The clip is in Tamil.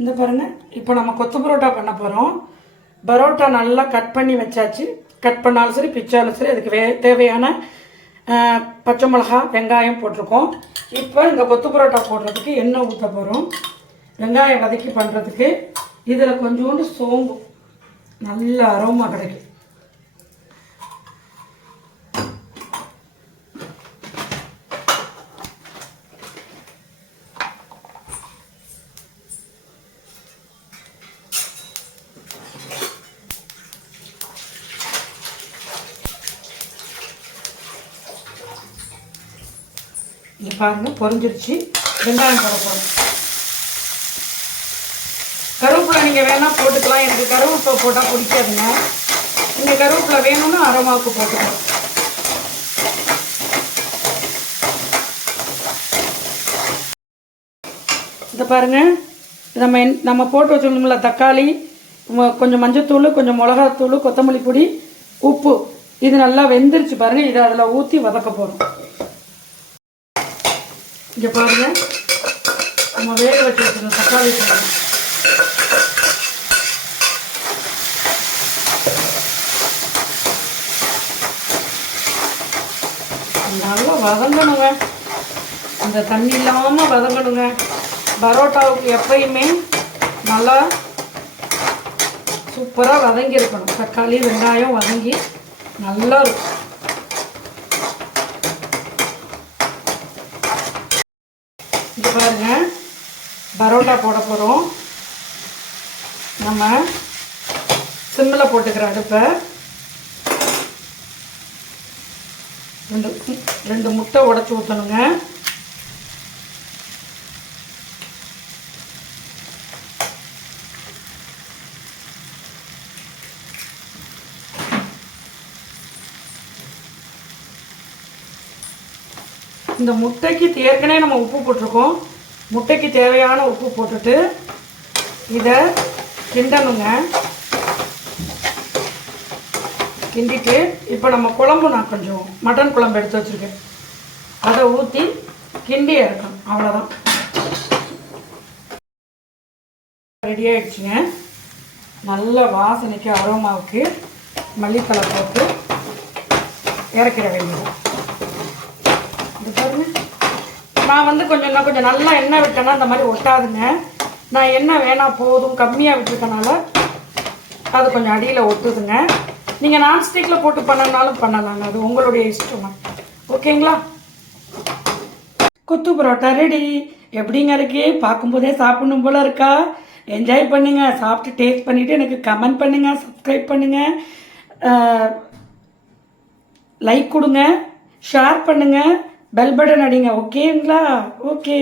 இந்த பாருங்கள், இப்போ நம்ம கொத்து பரோட்டா பண்ண போகிறோம். பரோட்டா நல்லா கட் பண்ணி வச்சாச்சு. கட் பண்ணாலும் சரி, பிச்சாலும் சரி, அதுக்கு தேவையான பச்சை மிளகா, வெங்காயம் போட்டிருக்கோம். இப்போ இந்த கொத்து பரோட்டா போடுறதுக்கு எண்ணெய் ஊற்ற போகிறோம். வெங்காயம் வதக்கி பண்ணுறதுக்கு இதில் கொஞ்சோண்டு சோம்பு, நல்ல அரோமா கிடைக்கும். இங்கே பாருங்கள், பொரிஞ்சிருச்சு. வெங்காயம் போட போகிறோம். கருவேப்பிலை நீங்கள் வேணால் போட்டுக்கலாம். எனக்கு கருவேப்பிலை போட்டால் பிடிக்காதுங்க. நீங்கள் கருவேப்பிலை வேணும்னு அரோமாவுக்கு போட்டுக்கலாம். இதை பாருங்கள், நம்ம போட்டு வச்சுருந்தோம்ல தக்காளி, கொஞ்சம் மஞ்சத்தூள், கொஞ்சம் மிளகாத்தூள், கொத்தமல்லி பொடி, உப்பு, இது நல்லா வெந்துருச்சு பாருங்கள். இதை அதில் ஊற்றி வதக்க போகிறோம். இங்கே பாருங்கள், நம்ம வேக வச்சு வச்சுருக்கோம் தக்காளி சாதம். நல்லா வதங்கணுங்க. அந்த தண்ணி இல்லாமல் வதங்கணுங்க. பரோட்டாவுக்கு எப்பயுமே நல்லா சூப்பராக வதங்கி இருக்கணும். தக்காளி வெங்காயம் வதங்கி நல்லா இருக்கும். இது பாருங்க, பரோட்டா போட போகிறோம். நம்ம சிம்மில் போட்டுக்கிற அடுப்பை ரெண்டு முட்டை உடச்சி ஊற்றணுங்க. இந்த முட்டைக்கு ஏற்கனவே நம்ம உப்பு போட்டிருக்கோம். முட்டைக்கு தேவையான உப்பு போட்டுட்டு இதை கிண்டணுங்க. கிண்டிட்டு இப்போ நம்ம குழம்பு, நான் கொஞ்சம் மட்டன் குழம்பு எடுத்து வச்சுருக்கேன், அதை ஊற்றி கிண்டி இறக்கணும். அவ்வளோதான், ரெடி ஆகிடுச்சுங்க. நல்ல வாசனைக்கு அரோமாவுக்கு மல்லித்தலை போட்டு இறக்கிட வேண்டியது. நான் கொஞ்சம் நல்லா எண்ணெய் விட்டேன்னா அந்த மாதிரி ஒட்டாதுங்க. நான் எண்ணெய் வேணாம் போதும் கம்மியாக விட்டுருக்கனால அது கொஞ்சம் அடியில் ஒட்டுதுங்க. நீங்கள் நான்ஸ்டிக்கில் போட்டு பண்ணனாலும் பண்ணலாங்க, அது உங்களுடைய இஷ்டம். ஓகேங்களா? கொத்து பரோட்டா ரெடி. எப்படிங்க இருக்கு? பார்க்கும்போதே சாப்பிடணும் போல இருக்கா? என்ஜாய் பண்ணுங்கள். சாப்பிட்டு டேஸ்ட் பண்ணிவிட்டு எனக்கு கமெண்ட் பண்ணுங்கள், சப்ஸ்கிரைப் பண்ணுங்கள், லைக் கொடுங்க, ஷேர் பண்ணுங்கள், பெல் பட்டன் அடிங்க. ஓகேங்களா? ஓகே.